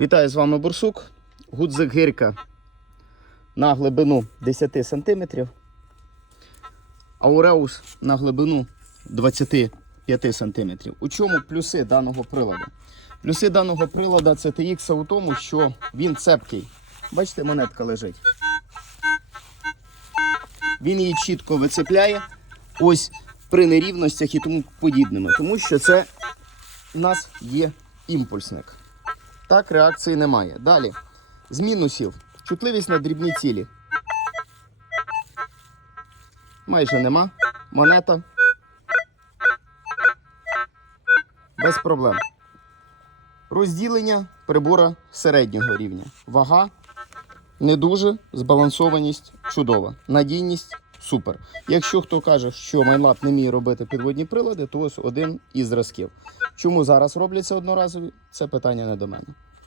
Вітаю з вами Бурсук. Гудзик гирка на глибину 10 см. Ауреус на глибину 25 см. У чому плюси даного приладу? Плюси даного приладу це TX у тому, що він цепкий. Бачите, монетка лежить. Він її чітко вицепляє. Ось при нерівностях і тому подібними. Тому що це у нас є імпульсник. Так, реакції немає. Далі. З мінусів. Чутливість на дрібні цілі. Майже нема. Монета. Без проблем. Розділення прибора середнього рівня. Вага не дуже, збалансованість чудова. Надійність супер. Якщо хто каже, що майнлаб не вміє робити підводні прилади, то ось один із зразків. Чому зараз робляться одноразові? Це питання не до мене.